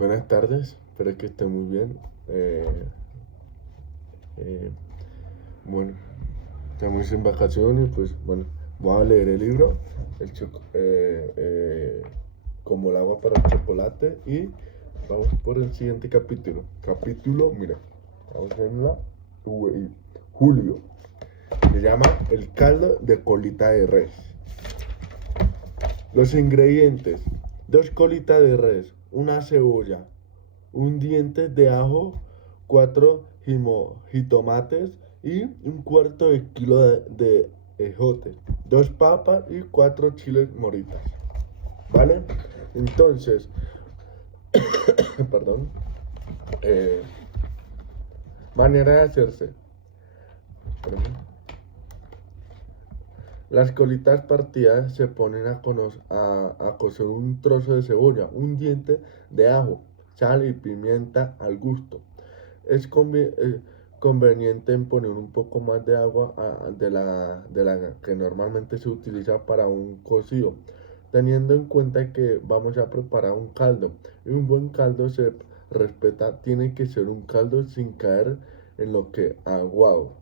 Buenas tardes, espero que esté muy bien. Eh, bueno, estamos en vacaciones, pues bueno, voy a leer el libro, como el agua para el chocolate y vamos por el siguiente capítulo. Mira, vamos en julio. Se llama el caldo de colita de res. Los ingredientes: 2 colitas de res, una cebolla, un diente de ajo, 4 jitomates y un cuarto de kilo de ejote, 2 papas y 4 chiles moritas. ¿Vale? Entonces, perdón. eh, Manera de hacerse. Perdón. Las colitas partidas se ponen a cocer un trozo de cebolla, un diente de ajo, sal y pimienta al gusto. Es conveniente en poner un poco más de agua de la que normalmente se utiliza para un cocido, teniendo en cuenta que vamos a preparar un caldo. Y un buen caldo se respeta, tiene que ser un caldo sin caer en lo que aguado.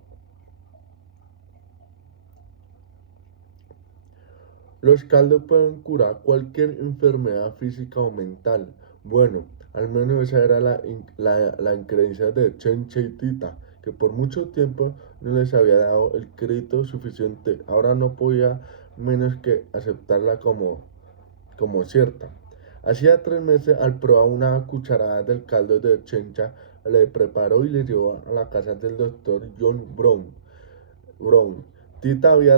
Los caldos pueden curar cualquier enfermedad física o mental. Bueno, al menos esa era la creencia de Chencha y Tita, que por mucho tiempo no les había dado el crédito suficiente. Ahora no podía menos que aceptarla como cierta. Hacía 3 meses, al probar una cucharada del caldo de Chencha, le preparó y le llevó a la casa del doctor John Brown. Tita había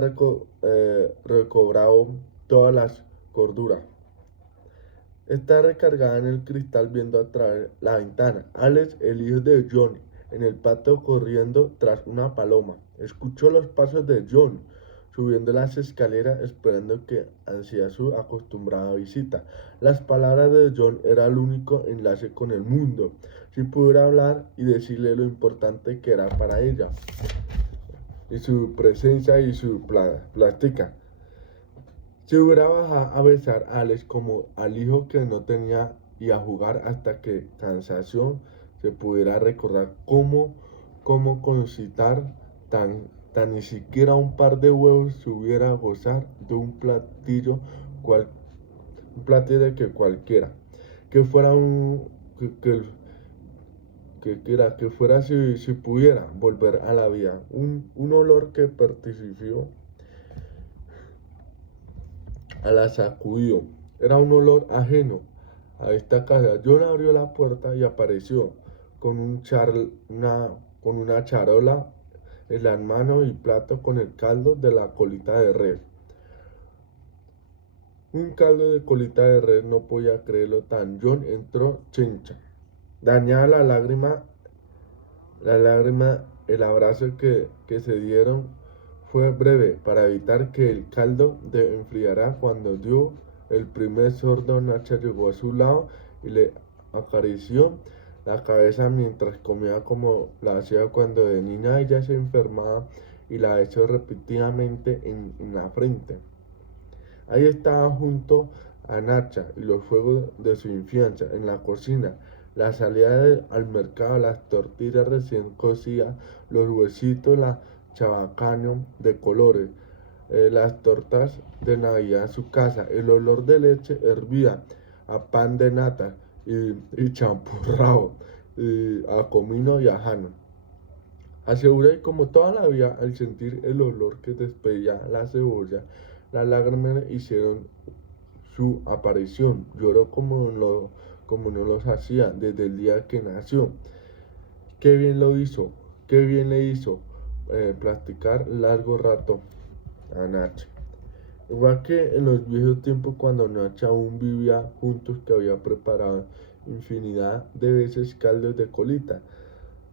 recobrado todas las corduras. Está recargada en el cristal viendo a través la ventana. Alex, el hijo de John, en el patio corriendo tras una paloma. Escuchó los pasos de John subiendo las escaleras esperando que hacía su acostumbrada visita. Las palabras de John eran el único enlace con el mundo. Si pudiera hablar y decirle lo importante que era para ella y su presencia y su plástica. Se hubiera bajado a besar a Alex como al hijo que no tenía y a jugar hasta que cansación se pudiera recordar cómo concitar tan ni siquiera un par de huevos se hubiera gozar de un platillo que cualquiera, que fuera que fuera si pudiera volver a la vida, un olor que participó a la sacudió. Era un olor ajeno a esta casa. John abrió la puerta y apareció con con una charola en la mano y plato con el caldo de la colita de res. Un caldo de colita de res, no podía creerlo tan. John entró chencha. Dañada el abrazo que se dieron fue breve para evitar que el caldo de enfriara. Cuando dio el primer sordo, Nacha llegó a su lado y le acarició la cabeza mientras comía como la hacía cuando de niña ella se enfermaba y la echó repetidamente en la frente. Ahí estaba junto a Nacha y los fuegos de su infancia en la cocina, la salida al mercado, las tortillas recién cocidas, los huesitos, la chabacano de colores, las tortas de Navidad en su casa, el olor de leche hervida, a pan de nata y champurrado, y a comino y a jano. Aseguré como toda la vida al sentir el olor que despedía la cebolla, las lágrimas hicieron su aparición. Lloró como no los hacía desde el día que nació. Qué bien lo hizo, qué bien le hizo platicar largo rato a Nacha. Igual que en los viejos tiempos cuando Nacha aún vivía juntos, que había preparado infinidad de veces caldos de colita.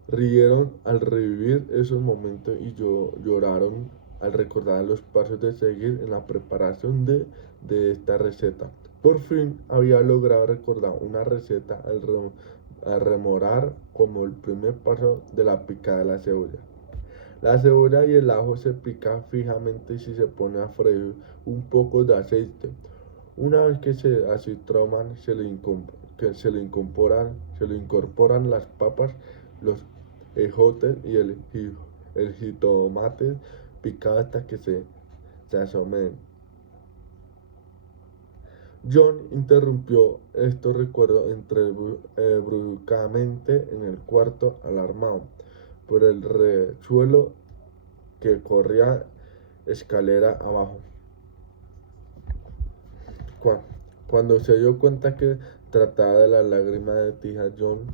Rieron al revivir esos momentos y lloraron al recordar los pasos de seguir en la preparación de esta receta. Por fin había logrado recordar una receta al remorar como el primer paso de la picada de la cebolla. La cebolla y el ajo se pican fijamente si se pone a freír un poco de aceite. Una vez que se acitroman, se le incorporan las papas, los ejotes y el jitomate picado hasta que se asomen. John interrumpió estos recuerdos entre bruscamente en el cuarto, alarmado por el rechuelo que corría escalera abajo. Cuando se dio cuenta que trataba de la lágrima de Tija, John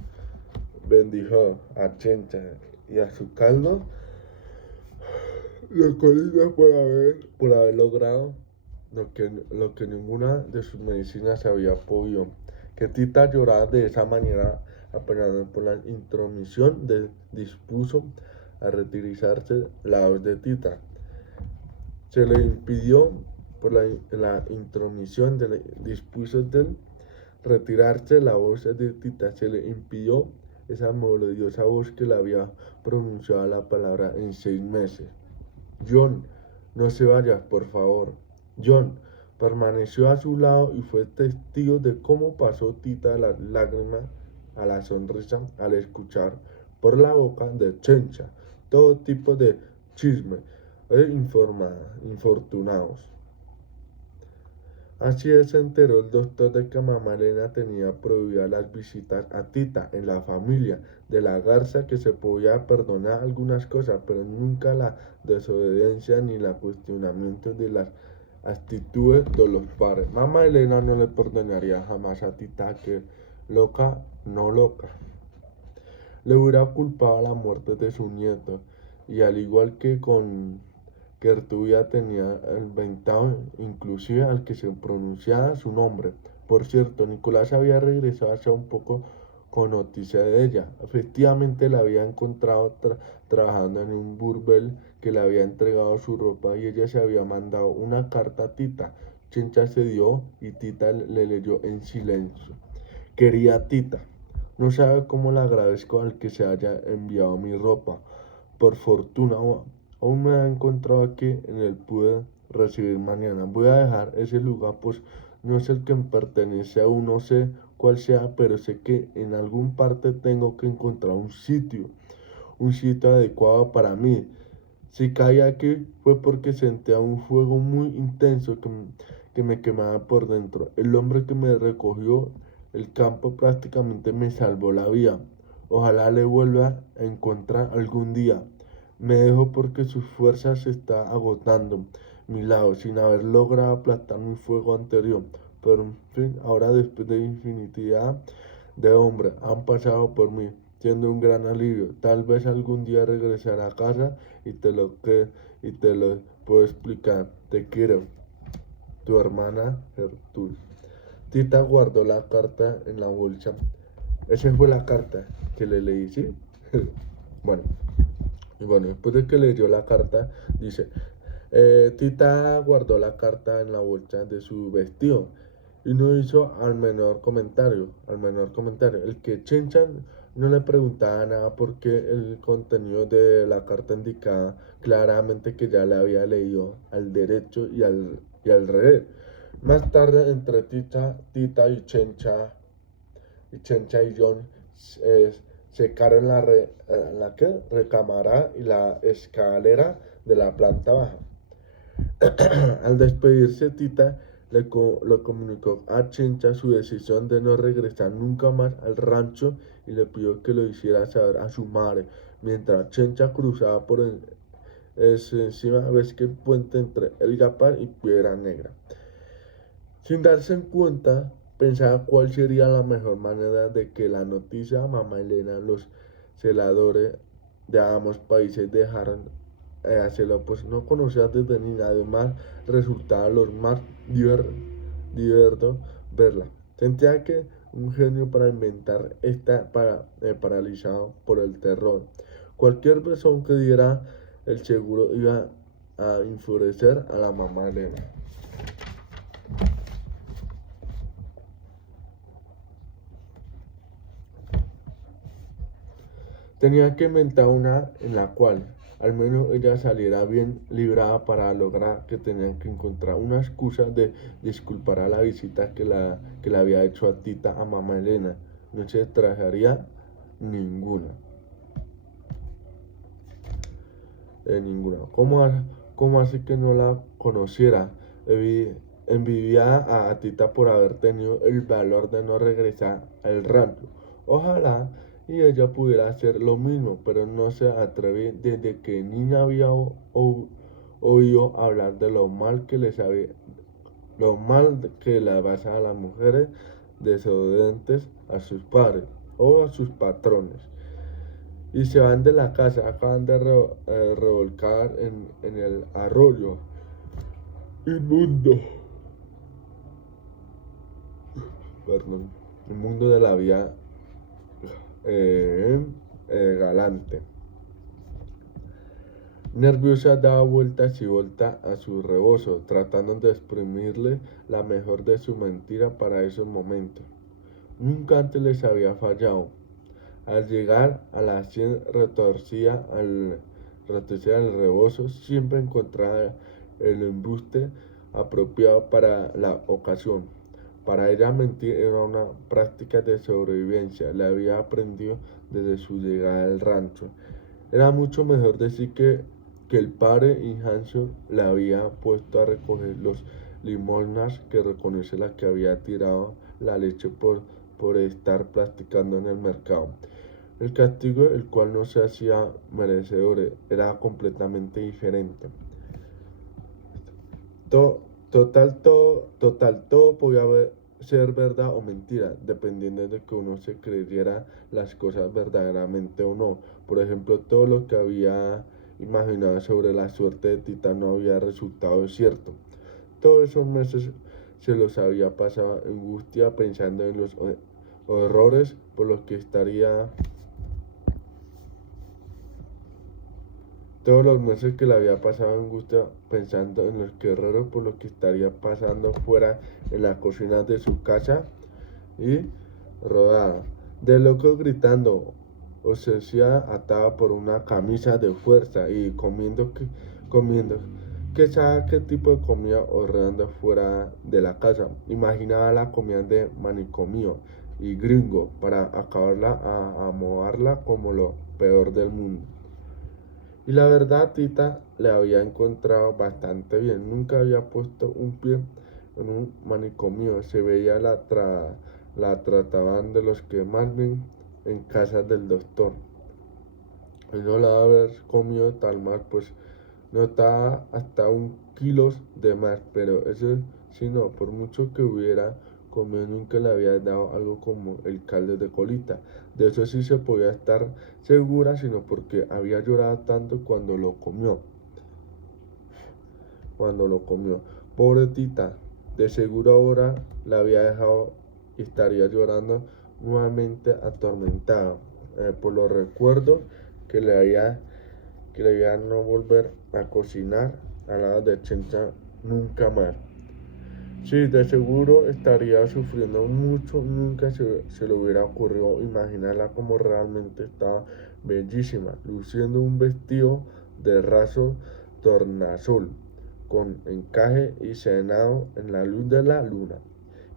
bendijo a Chencha y a su caldo los colillos por haber logrado lo que ninguna de sus medicinas había podido. Que Tita llorara de esa manera, apenada por la intromisión, dispuso a retirarse la voz de Tita. Se le impidió por la intromisión, dispuso de retirarse la voz de Tita. Se le impidió esa melodiosa voz que le había pronunciado la palabra en 6 meses. John, no se vaya, por favor. John permaneció a su lado y fue testigo de cómo pasó Tita de las lágrimas a la sonrisa al escuchar por la boca de Chencha todo tipo de chisme e infortunados. Así se enteró el doctor de que mamá Elena tenía prohibidas las visitas a Tita en la familia de la Garza, que se podía perdonar algunas cosas, pero nunca la desobediencia ni el cuestionamiento de las actitudes de los padres. Mamá Elena no le perdonaría jamás a Tita que loca, no loca. Le hubiera culpado la muerte de su nieto, y al igual que con Gertrudia tenía inventado inclusive al que se pronunciaba su nombre. Por cierto, Nicolás había regresado hace un poco con noticia de ella. Efectivamente la había encontrado trabajando en un burdel, que le había entregado su ropa y ella se había mandado una carta a Tita. Chencha se dio y Tita le leyó en silencio. Quería Tita, no sabe cómo le agradezco al que se haya enviado mi ropa. Por fortuna, aún me ha encontrado aquí en el pude recibir mañana. Voy a dejar ese lugar, pues no es el que me pertenece aún, no sé cuál sea, pero sé que en algún parte tengo que encontrar un sitio adecuado para mí. Si caí aquí fue porque sentía un fuego muy intenso que me quemaba por dentro. El hombre que me recogió el campo prácticamente me salvó la vida. Ojalá le vuelva a encontrar algún día. Me dejo porque sus fuerzas se está agotando. Mi lado, sin haber logrado aplastar mi fuego anterior. Pero en fin, ahora después de infinidad de hombres han pasado por mí, siendo un gran alivio. Tal vez algún día regresaré a casa y te lo puedo explicar. Te quiero, tu hermana Gertrude. Tita guardó la carta en la bolsa. Esa fue la carta que le leí, ¿sí? Bueno. Y bueno, después de que leyó la carta, dice, Tita guardó la carta en la bolsa de su vestido y no hizo al menor comentario. El que Chencha no le preguntaba nada porque el contenido de la carta indicaba claramente que ya le había leído al derecho y al revés. Más tarde, entre Tita y Chencha y John secaron la recámara y la escalera de la planta baja. Al despedirse, Tita le comunicó a Chencha su decisión de no regresar nunca más al rancho y le pidió que lo hiciera saber a su madre. Mientras Chencha cruzaba por encima ves que el puente entre El Gapar y Piedra Negra. Sin darse cuenta, pensaba cuál sería la mejor manera de que la noticia a mamá Elena, los celadores de ambos países dejaran hacerlo, pues no conocía desde niña. Además, resultaba lo más divertido verla. Sentía que un genio para inventar paralizado por el terror. Cualquier persona que diera el seguro iba a enfurecer a la mamá Elena. Tenía que inventar una en la cual al menos ella saliera bien librada. Para lograr que tenían que encontrar una excusa de disculpar a la visita que le había hecho a Tita a mamá Elena. No se trajería ninguna. Ninguna. ¿Cómo así que no la conociera? Envidiaba a Tita por haber tenido el valor de no regresar al rancho. Ojalá y ella pudiera hacer lo mismo, pero no se atreve. Desde que niña había oído hablar de lo mal que le pasa a las mujeres desobedientes a sus padres o a sus patrones. Y se van de la casa, acaban de revolcar en el arroyo inmundo, perdón, el mundo de la vida galante. Nerviosa daba vueltas y vueltas a su rebozo, tratando de exprimirle la mejor de su mentira para esos momentos. Nunca antes les había fallado. Al llegar a la sien retorcida al rebozo, siempre encontraba el embuste apropiado para la ocasión. Para ella mentir era una práctica de sobrevivencia, la había aprendido desde su llegada al rancho. Era mucho mejor decir que el padre Injancio la había puesto a recoger los limosnas que reconocer la que había tirado la leche por estar practicando en el mercado. El castigo, el cual no se hacía merecedor, era completamente diferente. Todo podía ser verdad o mentira, dependiendo de que uno se creyera las cosas verdaderamente o no. Por ejemplo, todo lo que había imaginado sobre la suerte de Tita no había resultado cierto. Todos esos meses se los había pasado en angustia pensando en los horrores por los que estaría. Todos los meses que le había pasado en angustia pensando en los guerreros por lo que estaría pasando fuera en la cocina de su casa y rodada de locos gritando, obsesiva, atada por una camisa de fuerza y comiendo, que sabe qué tipo de comida horrenda fuera de la casa. Imaginaba la comida de manicomio y gringo para acabarla a moverla como lo peor del mundo. Y la verdad, Tita le había encontrado bastante bien. Nunca había puesto un pie en un manicomio. Se veía la trataban de los que más bien en casa del doctor. Y no la haber comido tal mal, pues notaba hasta 1 kilo de más. Pero eso sí, no, por mucho que hubiera comido, nunca le había dado algo como el caldo de colita. De eso sí se podía estar segura, sino porque había llorado tanto cuando lo comió. Pobre Tita, de seguro ahora la había dejado y estaría llorando nuevamente atormentada por los recuerdos que le había no volver a cocinar al lado de Chencha nunca más. Sí, de seguro estaría sufriendo mucho. Nunca se le hubiera ocurrido imaginarla como realmente estaba bellísima, luciendo un vestido de raso tornasol, con encaje y cenado en la luz de la luna,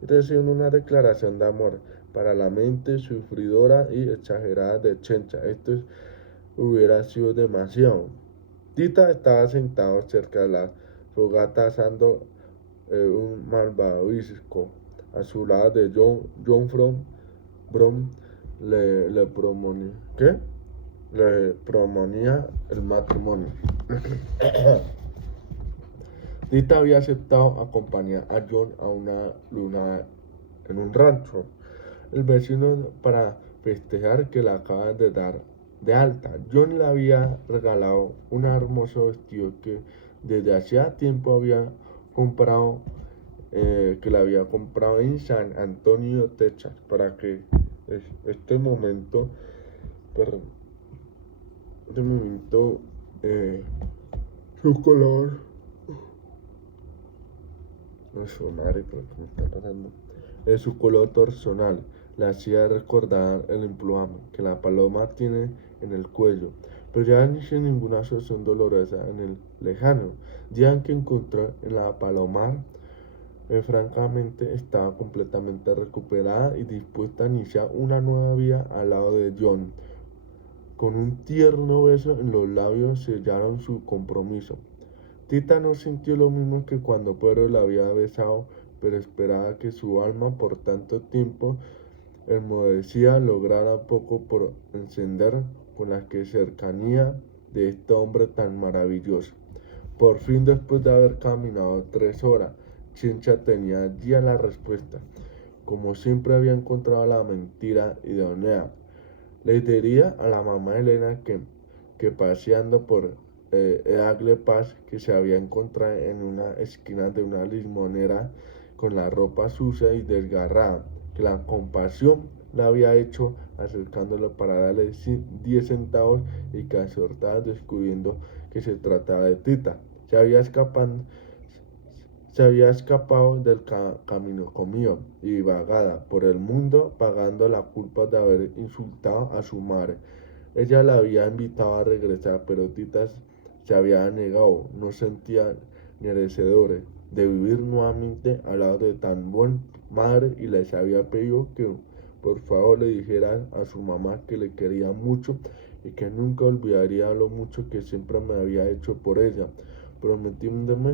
y recibiendo una declaración de amor para la mente sufridora y exagerada de Chencha. Esto hubiera sido demasiado. Tita estaba sentado cerca de la fogata asando un malvavisco. A su lado de John Brom le promonía el matrimonio. Tita había aceptado acompañar a John a una luna en un rancho. El vecino para festejar que la acaban de dar de alta. John le había regalado un hermoso vestido que desde hacía tiempo había comprado, que le había comprado en San Antonio, Texas, para que este momento, su color, su color torsional le hacía recordar el emplumado que la paloma tiene en el cuello. pero ya ni sin ninguna solución dolorosa en el lejano día en que encontró en la Palomar. Francamente estaba completamente recuperada y dispuesta a iniciar una nueva vida al lado de John. Con un tierno beso en los labios sellaron su compromiso. Tita no sintió lo mismo que cuando Pedro la había besado, pero esperaba que su alma por tanto tiempo enmudecida lograra poco por encender con la que cercanía de este hombre tan maravilloso. Por fin, después de haber caminado 3 horas, Chincha tenía ya la respuesta. Como siempre había encontrado la mentira idónea. Le diría a la mamá Elena que paseando por Eagle Pass, que se había encontrado en una esquina de una limonera con la ropa sucia y desgarrada, que la compasión la había hecho acercándolo para darle 10 centavos y que acertaba descubriendo que se trataba de Tita. Se había escapado del camino comido y vagada por el mundo pagando la culpa de haber insultado a su madre. Ella la había invitado a regresar, pero Tita se había negado, no sentía merecedores de vivir nuevamente al lado de tan buena madre y les había pedido que por favor le dijera a su mamá que le quería mucho y que nunca olvidaría lo mucho que siempre me había hecho por ella, prometiendo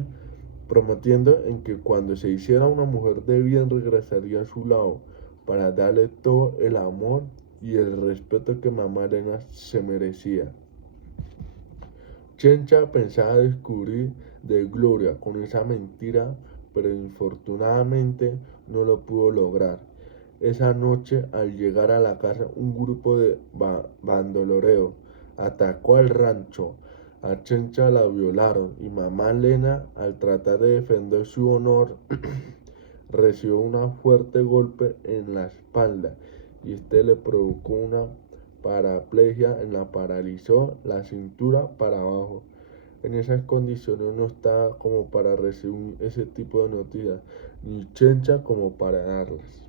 en que cuando se hiciera una mujer de bien regresaría a su lado para darle todo el amor y el respeto que mamá Elena se merecía. Chencha pensaba descubrir de Gloria con esa mentira, pero infortunadamente no lo pudo lograr. Esa noche, al llegar a la casa, un grupo de bandoleros atacó al rancho. A Chencha la violaron y mamá Elena, al tratar de defender su honor, recibió un fuerte golpe en la espalda y este le provocó una paraplegia, la paralizó la cintura para abajo. En esas condiciones no estaba como para recibir ese tipo de noticias, ni Chencha como para darlas.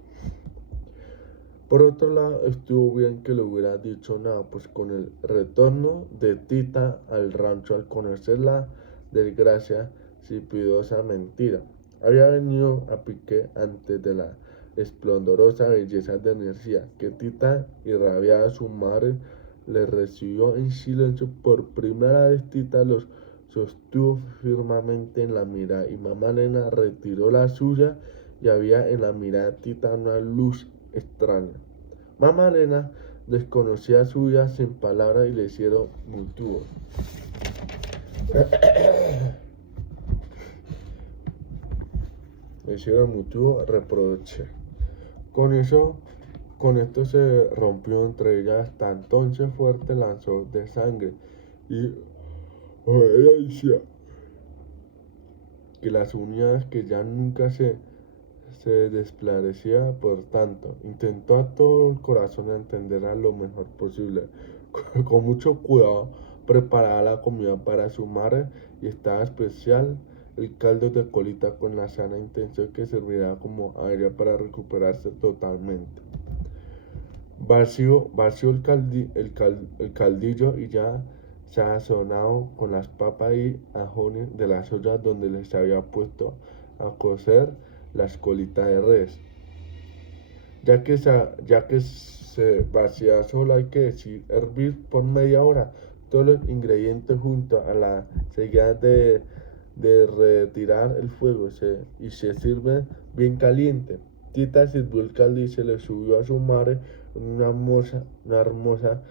Por otro lado, estuvo bien que le hubiera dicho nada, pues con el retorno de Tita al rancho, al conocer la desgracia cipiosa mentira, había venido a pique antes de la esplendorosa belleza de energía que Tita, irradiada su madre, le recibió en silencio. Por primera vez Tita los sostuvo firmemente en la mirada y mamá Elena retiró la suya y había en la mirada de Tita una luz extraña. Mamá Elena desconocía su vida sin palabras y le hicieron mutuo. Le hicieron mutuo reproche. Con esto se rompió entre ellas hasta entonces fuerte lazo de sangre y obediencia que las unidades que ya nunca se desplanecía. Por tanto, intentó a todo el corazón entenderla lo mejor posible. Con mucho cuidado preparaba la comida para su madre y estaba especial el caldo de colita con la sana intención que servirá como aire para recuperarse totalmente. Vació el caldillo y ya sazonado con las papas y ajones de las ollas donde les había puesto a cocer las colitas de res. Ya que se vacía solo, hay que decir, hervir por media hora todos los ingredientes junto a la seguida de retirar el fuego y se sirve bien caliente. Tita sirvió el caldo y se le subió a su madre en una hermosa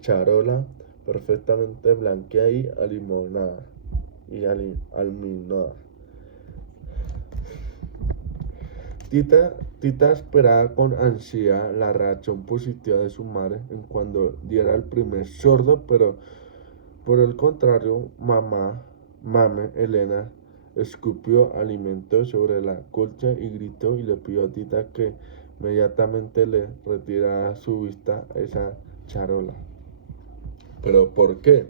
charola perfectamente blanqueada y alimonada alminada. Tita esperaba con ansiedad la reacción positiva de su madre en cuando diera el primer sordo, pero por el contrario, Mame Elena escupió alimento sobre la colcha y gritó y le pidió a Tita que inmediatamente le retirara su vista a esa charola. ¿Pero por qué?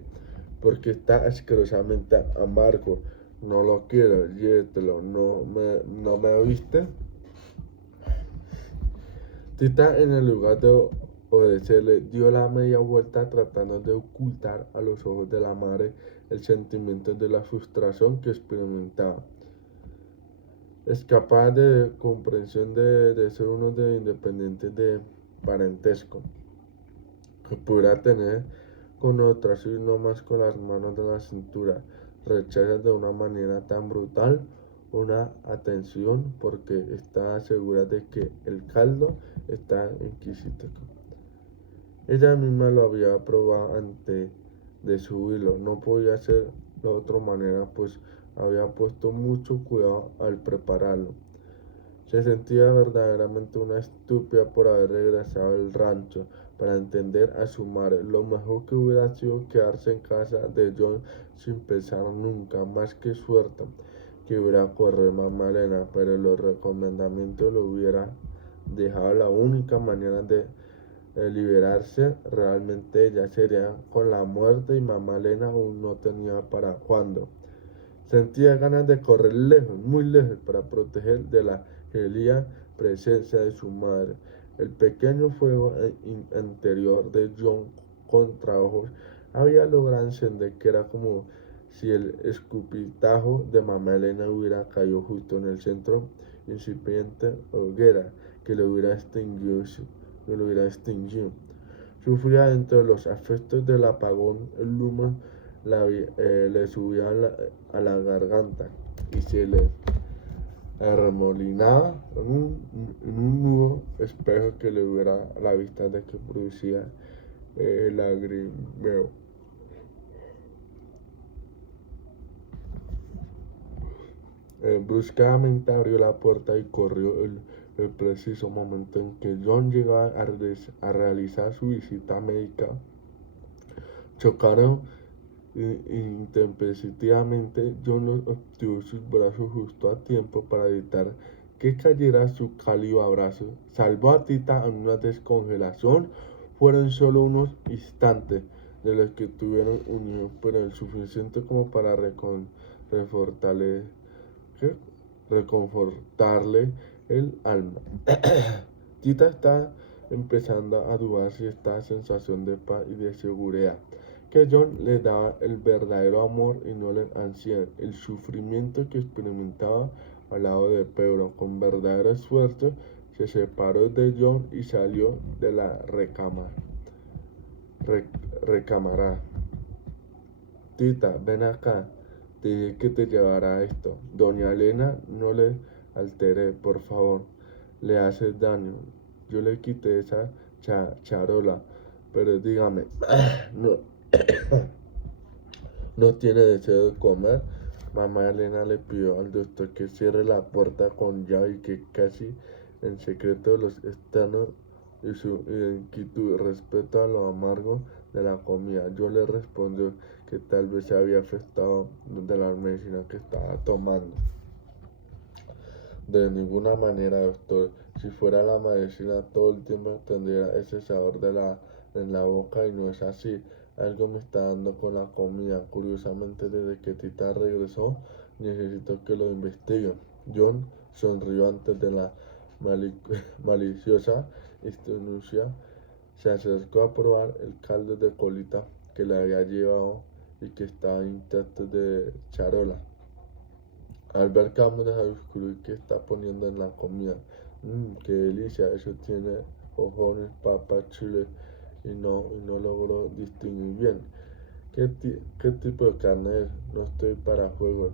Porque está asquerosamente amargo. No lo quiero, llévetelo. ¿No me viste? Tita, en el lugar de obedecerle, dio la media vuelta tratando de ocultar a los ojos de la madre el sentimiento de la frustración que experimentaba. Escapar de comprensión de ser uno de independientes de parentesco que pudiera tener con otras y no más con las manos de la cintura, rechaza de una manera tan brutal una atención porque está segura de que el caldo está exquisito. Ella misma lo había probado antes de subirlo, no podía ser de otra manera, pues había puesto mucho cuidado al prepararlo. Se sentía verdaderamente una estúpida por haber regresado al rancho para entender a su madre. Lo mejor que hubiera sido quedarse en casa de John sin pensar nunca más que suerte que hubiera correr mamá Elena, pero los recomendamientos lo hubiera dejado la única manera de liberarse realmente ella sería con la muerte y mamá Elena aún no tenía para cuándo. Sentía ganas de correr lejos, muy lejos, para proteger de la gelida presencia de su madre. El pequeño fuego interior de John contra ojos había logrado encender que era como si el escupitajo de mamá Elena hubiera caído justo en el centro incipiente hoguera que lo hubiera extinguido. Sufría dentro de los efectos del apagón, el humo le subía a la garganta y se le arremolinaba en un nudo espejo que le hubiera a la vista de que producía el lagrimeo. Bruscamente abrió la puerta y corrió el preciso momento en que John llegaba a realizar su visita médica. Chocaron intempestivamente. John los obtuvo sus brazos justo a tiempo para evitar que cayera su cálido abrazo. Salvó a Tita en una descongelación. Fueron solo unos instantes de los que tuvieron unión, pero el suficiente como para reconfortarle el alma. Tita está empezando a dudar si esta sensación de paz y de seguridad que John le daba el verdadero amor y no la ansiedad, el sufrimiento que experimentaba al lado de Pedro. Con verdadero esfuerzo se separó de John y salió de la recámara. Tita, ven acá, te dije que te llevara esto. Doña Elena, no le altere, por favor, le haces daño. Yo le quité esa charola, pero dígame, no, no tiene deseo de comer. Mamá Elena le pidió al doctor que cierre la puerta con llave y que casi en secreto los externos y su inquietud respecto a lo amargo de la comida. Yo le respondió que tal vez se había afectado de la medicina que estaba tomando. De ninguna manera, doctor. Si fuera la medicina, todo el tiempo tendría ese sabor en la boca y no es así. Algo me está dando con la comida. Curiosamente, desde que Tita regresó, necesito que lo investigue. John sonrió antes de la maliciosa insinuación. Se acercó a probar el caldo de colita que le había llevado y que estaba intacto de charola. Al ver cámaras al descubrir que está poniendo en la comida. Qué delicia, eso tiene ojones, papas, chile y no logro distinguir bien. ¿Qué tipo de carne es? No estoy para juegos.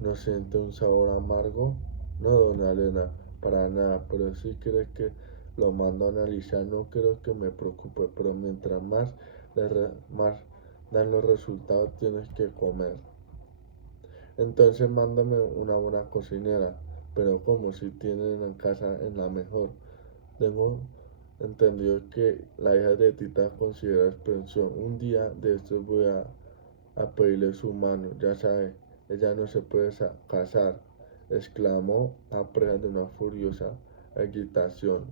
¿No siente un sabor amargo? No, doña Elena, para nada, pero si quiere que lo mando a analizar, no creo que me preocupe, pero mientras más dan los resultados tienes que comer. Entonces mándame una buena cocinera, pero como si tienen en casa en la mejor. Tengo entendido que la hija de Tita considera pensión. Un día de estos voy a pedirle su mano, ya sabe, ella no se puede casar, exclamó la presa de una furiosa agitación.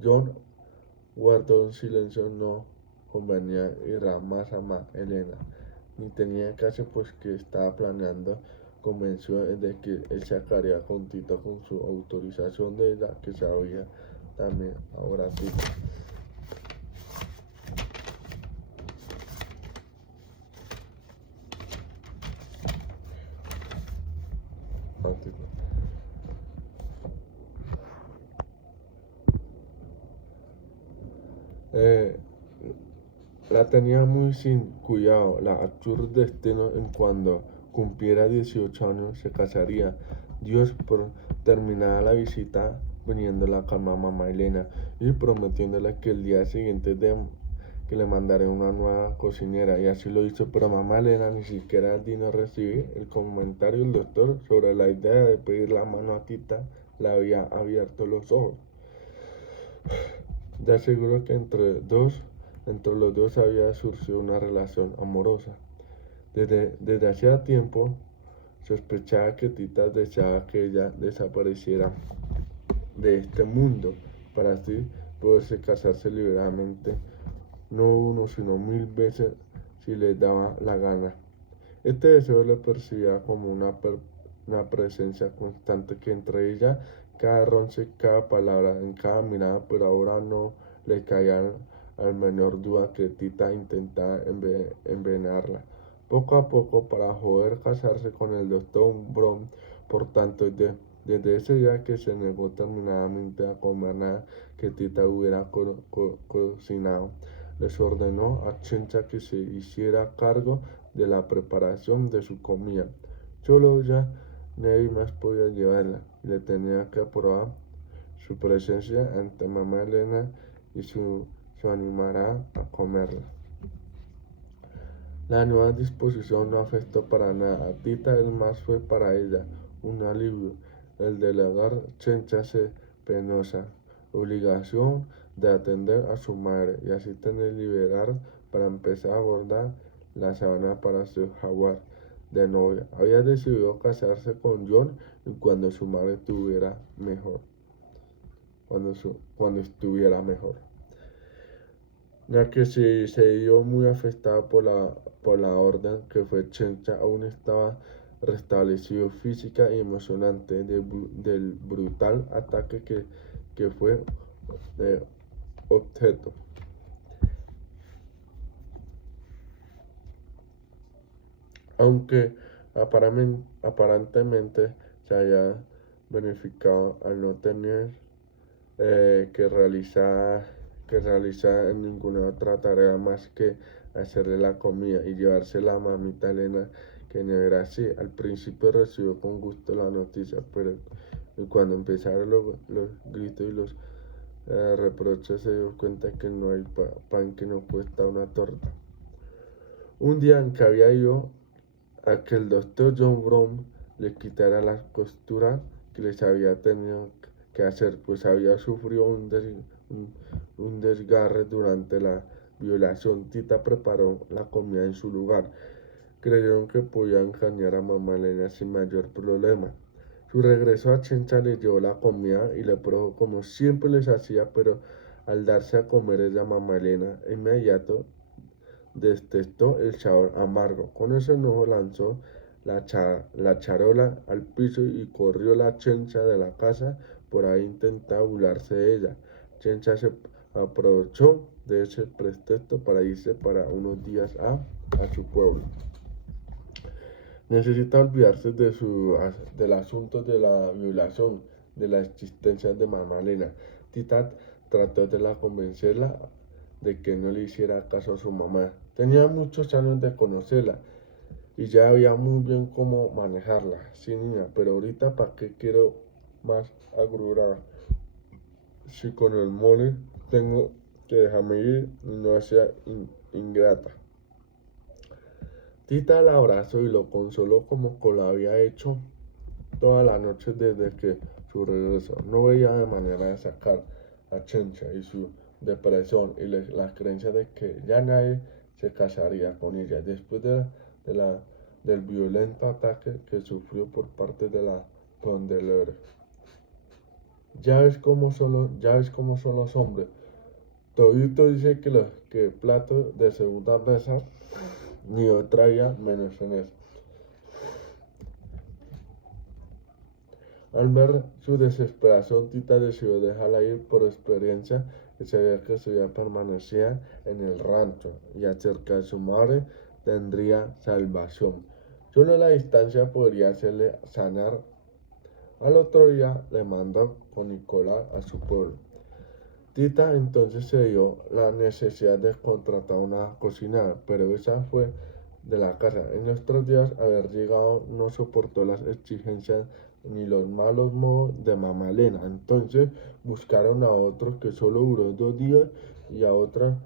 John guardó un silencio, no convenía ir más a Elena, ni tenía caso pues que estaba planeando. Convenció de que él sacaría con Tita con su autorización de ella, que sabía también ahora Tita. Eh, la tenía muy sin cuidado. La absurdo destino en cuando cumpliera 18 años se casaría. Dios por terminada la visita viniéndola a calmar a mamá Elena y prometiéndole que el día siguiente que le mandaré una nueva cocinera, y así lo hizo, pero mamá Elena ni siquiera vino a recibir el comentario del doctor sobre la idea de pedir la mano a Tita. Le había abierto los ojos. Ya seguro que entre los dos había surgido una relación amorosa. Desde hacía tiempo sospechaba que Tita deseaba que ella desapareciera de este mundo para así poderse casarse liberamente, no uno sino 1000 veces si le daba la gana. Este deseo le percibía como una presencia constante que entre ella, cada ronce, cada palabra, en cada mirada, pero ahora no le caía al menor duda que Tita intentaba envenenarla. Poco a poco, para poder casarse con el doctor Brown, por tanto, desde ese día que se negó terminantemente a comer nada que Tita hubiera cocinado, les ordenó a Chencha que se hiciera cargo de la preparación de su comida. Solo ya nadie más podía llevarla y le tenía que aprobar su presencia ante mamá Elena y se animará a comerla. La nueva disposición no afectó para nada a Tita, el más fue para ella un alivio el delegar Chenchase penosa obligación de atender a su madre y así tener liberar para empezar a bordar la sábana para su jaguar de novia. Había decidido casarse con John y cuando su madre estuviera mejor. Cuando estuviera mejor. Ya que se vio muy afectada por la orden que fue Chencha, aún estaba restablecido física y emocionante del brutal ataque que fue objeto. Aunque aparentemente se haya beneficiado al no tener que realizar en ninguna otra tarea más que hacerle la comida y llevársela a mamita Elena, que no era así. Al principio recibió con gusto la noticia, pero cuando empezaron los gritos y los reproches se dio cuenta que no hay pan que no cuesta una torta. Un día en que había ido a que el doctor John Brown le quitara la costura que les había tenido que hacer, pues había sufrido un desgarre durante la violación. Tita preparó la comida en su lugar. Creyeron que podían engañar a mamá Elena sin mayor problema. Su regreso a Chencha le llevó la comida y le probó como siempre les hacía, pero al darse a comer ella, mamá Elena, inmediato detestó el sabor amargo. Con ese enojo lanzó la charola al piso y corrió la Chencha de la casa por ahí intentaba burlarse de ella. Chencha se aprovechó de ese pretexto para irse para unos días a su pueblo. Necesita olvidarse del asunto de la violación, de la existencia de mamá Elena. Tita trató de convencerla de que no le hiciera caso a su mamá. Tenía muchos años de conocerla y ya sabía muy bien cómo manejarla. Sí, niña, pero ahorita ¿para qué quiero más agrurar? Si con el mole tengo que dejarme ir y no sea ingrata. Tita la abrazó y lo consoló como lo había hecho toda la noche desde que su regreso. No veía de manera de sacar a Chencha y su depresión y la creencia de que ya nadie se casaría con ella después del violento ataque que sufrió por parte de la Tondeleur. Ya ves cómo son los hombres. Todito dice que plato de segunda mesa ni otra ya menos en eso. Al ver su desesperación, Tita decidió dejarla ir por experiencia y sabía que si ella permanecía en el rancho y acerca de su madre tendría salvación. Solo la distancia podría hacerle sanar. Al otro día le mandó con Nicolás a su pueblo. Tita entonces se dio la necesidad de contratar una cocinera, pero esa fue de la casa. En nuestros días, haber llegado no soportó las exigencias ni los malos modos de mamá Elena. Entonces buscaron a otro que solo duró 2 días y a otra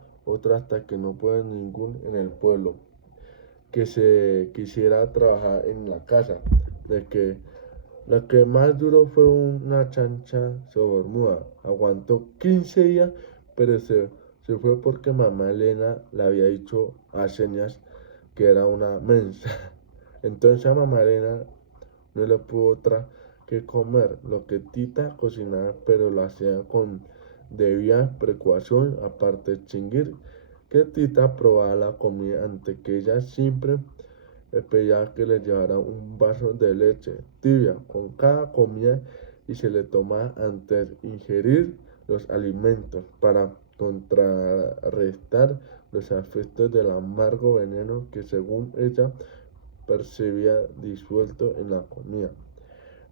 hasta que no puede ningún en el pueblo que se quisiera trabajar en la casa. De que la que más duró fue una chancha sordomuda. Aguantó 15 días, pero se fue porque mamá Elena le había dicho a señas que era una mensa. Entonces a mamá Elena no le pudo otra que comer lo que Tita cocinaba, pero lo hacía con debida precaución, aparte de extinguir que Tita probaba la comida ante que ella siempre le pedía que le llevara un vaso de leche tibia con cada comida y se le tomaba antes de ingerir los alimentos para contrarrestar los efectos del amargo veneno que según ella percibía disuelto en la comida.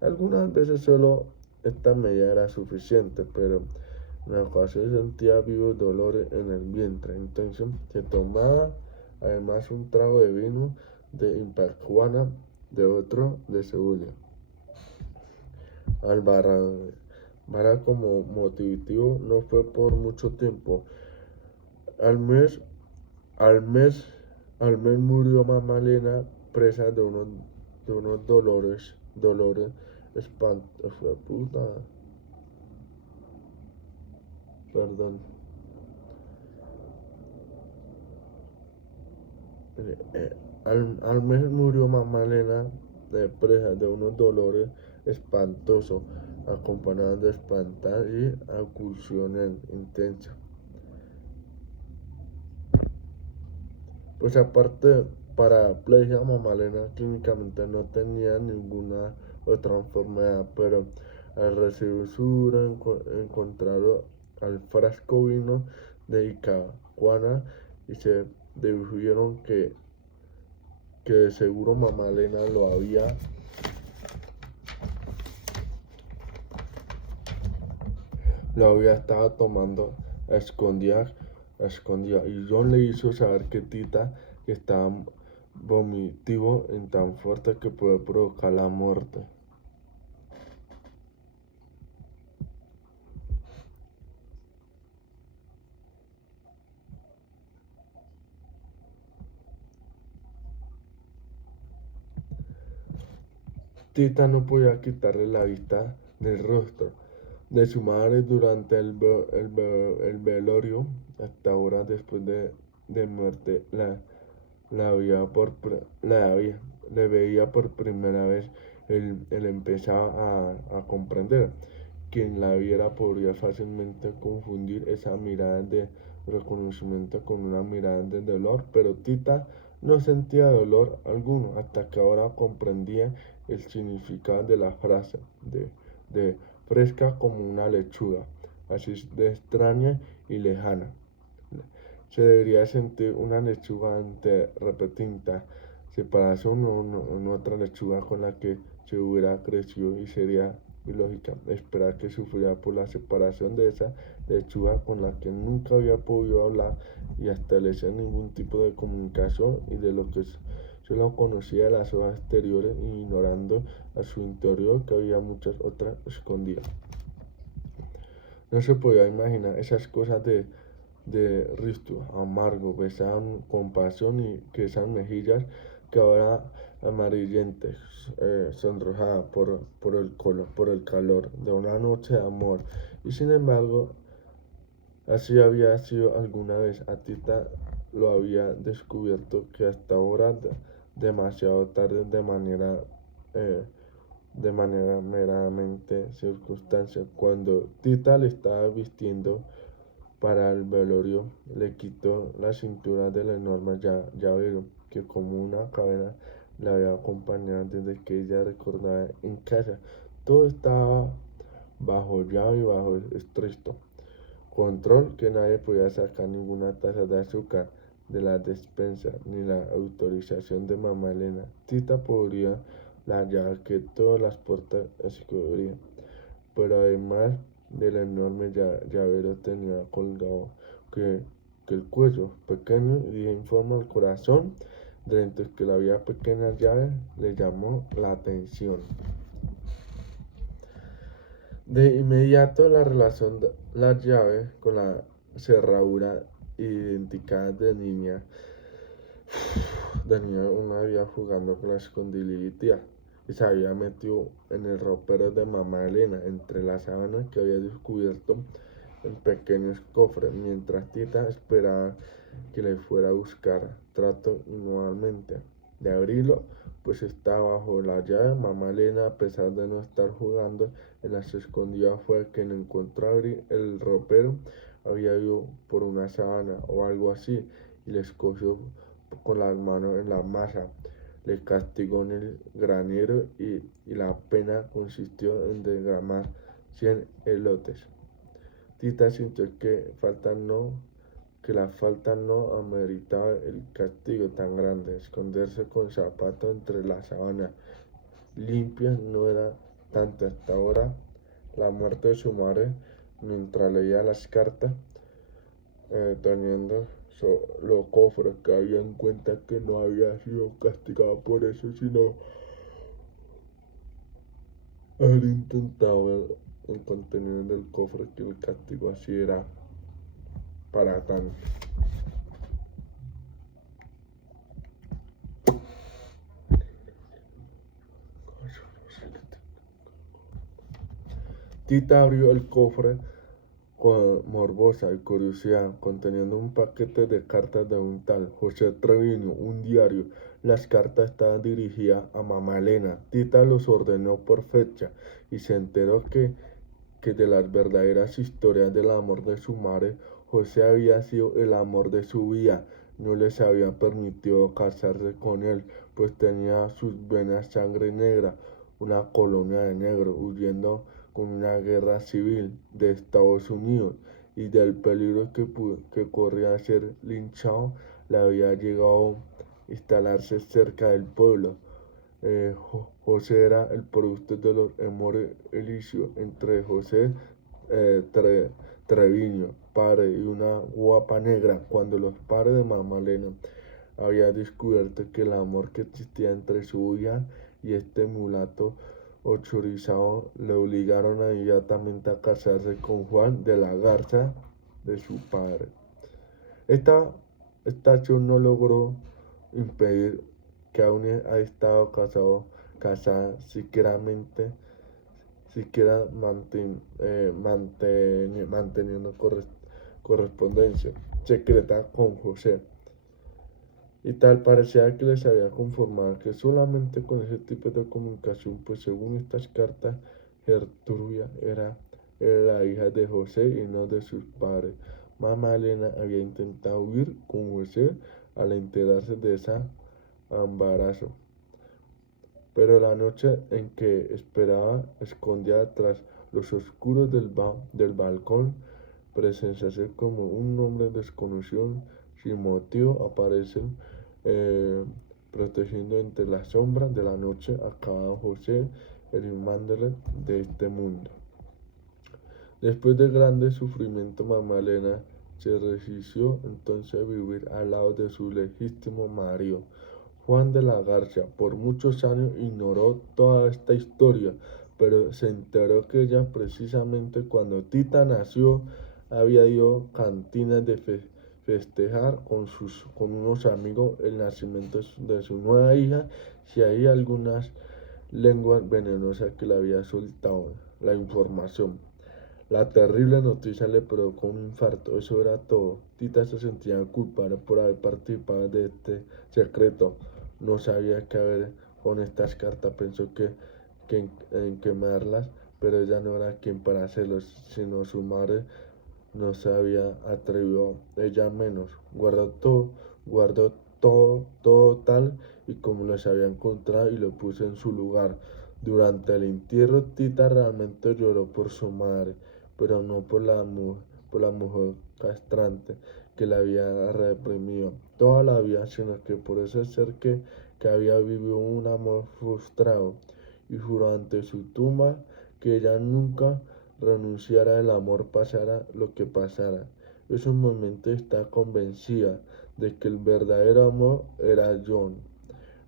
Algunas veces solo esta medida era suficiente, pero en ocasiones sentía vivos dolores en el vientre. Entonces se tomaba además un trago de vino de Impacuana, de otro de cebolla. Albarrán como motivo no fue por mucho tiempo. Al mes, al mes, al mes murió mamá Elena presa de unos dolores espantosos. Perdón. Al mes murió mamá Elena presa de unos dolores espantosos, acompañados de espantar y convulsiones intensas. Pues aparte, paraplegia, mamá Elena clínicamente no tenía ninguna otra enfermedad, pero al recibir su dura encontraron al frasco vino de Icacuana y se dedujeron que de seguro mamá Elena lo había estado tomando a escondidas, y John le hizo saber que Tita estaba vomitivo en tan fuerte que puede provocar la muerte. Tita no podía quitarle la vista del rostro de su madre durante el velorio. Hasta ahora después de muerte la veía le veía por primera vez. Él empezaba a comprender. Quien la viera podría fácilmente confundir esa mirada de reconocimiento con una mirada de dolor, pero Tita no sentía dolor alguno hasta que ahora comprendía el significado de la frase de fresca como una lechuga, así de extraña y lejana. Se debería sentir una lechuga ante repetida separación o otra lechuga con la que se hubiera crecido, y sería ilógica esperar que sufriera por la separación de esa lechuga con la que nunca había podido hablar y establecer ningún tipo de comunicación, y de lo que solo conocía las hojas exteriores, ignorando a su interior que había muchas otras escondidas. No se podía imaginar esas cosas de ristro amargo, besaban con pasión, y que esas mejillas que ahora amarillentas, sonrojadas por el calor de una noche de amor. Y sin embargo, así había sido alguna vez. A Tita lo había descubierto que hasta ahora, demasiado tarde, de manera meramente circunstancia, cuando Tita le estaba vistiendo para el velorio, le quitó la cintura del enorme llavero que como una cadena la había acompañado desde que ella recordaba en casa. Todo estaba bajo llave y bajo estricto control, que nadie podía sacar ninguna taza de azúcar de la despensa ni la autorización de mamá Elena. Tita podría la llave que todas las puertas escogerían, pero además del enorme llavero tenía colgado que, que el cuello pequeño y en forma al corazón, dentro de que la había pequeñas llaves, le llamó la atención. De inmediato la relación de las llaves con la cerradura idéntica de niña una día jugando con la escondidilla y se había metido en el ropero de mamá Elena entre las sábanas que había descubierto en pequeños cofres, mientras Tita esperaba que le fuera a buscar. Trató nuevamente de abrirlo, pues estaba bajo la llave. Mamá Elena, a pesar de no estar jugando en las escondidas, fue quien encontró abrir el ropero. Había ido por una sábana o algo así y le escogió con las manos en la masa. Le castigó en el granero y la pena consistió en desgramar 100 elotes. Tita sintió que la falta no ameritaba el castigo tan grande. Esconderse con zapatos entre las sábanas limpias no era tanto hasta ahora. La muerte de su madre, mientras leía las cartas, teniendo los cofres, que había en cuenta que no había sido castigado por eso, sino haber intentado ver el contenido del cofre, que el castigo así era para tanto. Tita abrió el cofre con morbosa y curiosidad, conteniendo un paquete de cartas de un tal José Treviño, un diario. Las cartas estaban dirigidas a mamá Elena. Tita los ordenó por fecha y se enteró que de las verdaderas historias del amor de su madre. José había sido el amor de su vida. No les había permitido casarse con él, pues tenía sus venas sangre negra, una colonia de negros, huyendo con una guerra civil de Estados Unidos y del peligro que corría a ser linchado. Le había llegado a instalarse cerca del pueblo. José era el producto de los amores elíseos entre José Treviño, padre y una guapa negra. Cuando los padres de mamá Elena había descubierto que el amor que existía entre su hija y este mulato chorizado, le obligaron inmediatamente a casarse con Juan de la Garza, de su padre. Esta acción no logró impedir que aún ha estado casada, siquiera manteniendo correspondencia secreta con José. Y tal parecía que les había conformado que solamente con ese tipo de comunicación, pues según estas cartas, Gertrudia era la hija de José y no de sus padres. Mamá Elena había intentado huir con José al enterarse de ese embarazo, pero la noche en que esperaba, escondida tras los oscuros del balcón, presenciase como un hombre desconocido sin motivo aparece protegiendo entre las sombras de la noche acababa José, elimándole de este mundo. Después de grande sufrimiento, mamá Elena se resistió entonces a vivir al lado de su legítimo marido, Juan de la Garza. Por muchos años ignoró toda esta historia, pero se enteró que ella, precisamente cuando Tita nació, había ido a cantinas de festejar con unos amigos el nacimiento de su nueva hija, si hay algunas lenguas venenosas que le había soltado la información. La terrible noticia le provocó un infarto, eso era todo. Tita se sentía culpable por haber participado de este secreto. No sabía qué hacer con estas cartas, pensó en quemarlas, pero ella no era quien para hacerlo, sino su madre. No se había atrevido, ella menos. Guardó todo tal y como lo había encontrado y lo puso en su lugar. Durante el entierro, Tita realmente lloró por su madre, pero no por la mujer castrante que la había reprimido toda la vida, sino que por ese ser que había vivido un amor frustrado, y juró ante su tumba que ella nunca renunciara al amor pasara lo que pasara. En ese momento está convencida de que el verdadero amor era John,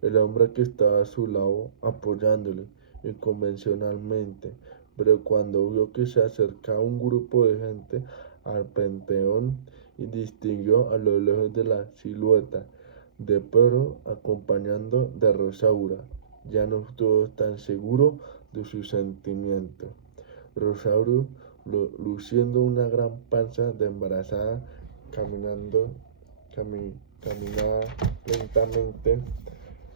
el hombre que estaba a su lado apoyándole inconvencionalmente, pero cuando vio que se acercaba un grupo de gente al panteón y distinguió a lo lejos de la silueta de Pedro acompañando de Rosaura, ya no estuvo tan seguro de sus sentimientos. Rosaura, luciendo una gran panza de embarazada, caminaba lentamente.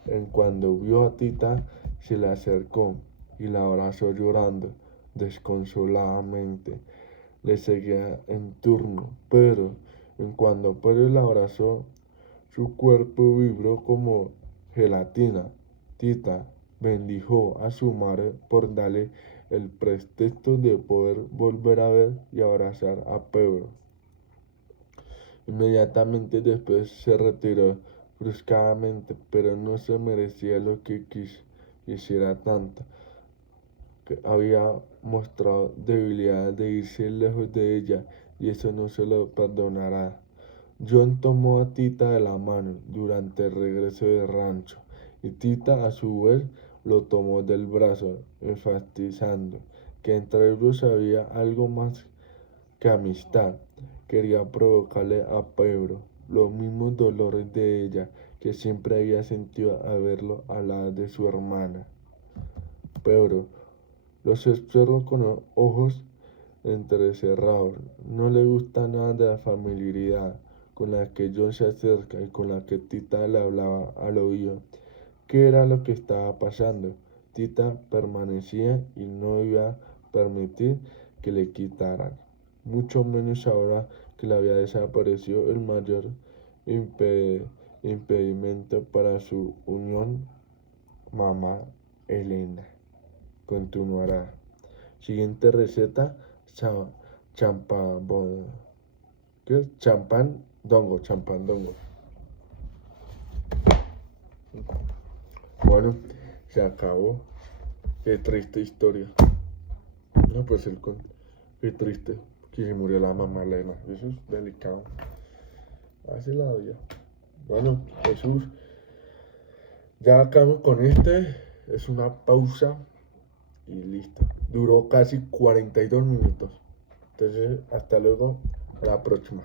En cuando vio a Tita, se le acercó y la abrazó llorando desconsoladamente. Le seguía en turno, pero en cuando Pedro la abrazó, su cuerpo vibró como gelatina. Tita bendijo a su madre por darle el pretexto de poder volver a ver y abrazar a Pedro. Inmediatamente después se retiró bruscamente, pero no se merecía lo que quisiera tanto, que había mostrado debilidad de irse lejos de ella, y eso no se lo perdonará. John tomó a Tita de la mano durante el regreso del rancho, y Tita a su vez lo tomó del brazo, enfatizando que entre ellos había algo más que amistad. Quería provocarle a Pedro los mismos dolores de ella que siempre había sentido al verlo al lado de su hermana. Pedro los observó con los ojos entrecerrados. No le gusta nada de la familiaridad con la que John se acerca y con la que Tita le hablaba al oído. ¿Qué era lo que estaba pasando? Tita permanecía y no iba a permitir que le quitaran, mucho menos ahora que le había desaparecido el mayor impedimento para su unión. Mamá Elena continuará. Siguiente receta: champán dongo. Bueno, se acabó. Qué triste historia. No, pues qué triste que se murió la mamá Elena. Eso es delicado. Así la vida. Bueno, Jesús, ya acabamos con este. Es una pausa y listo. Duró casi 42 minutos. Entonces, hasta luego. A la próxima.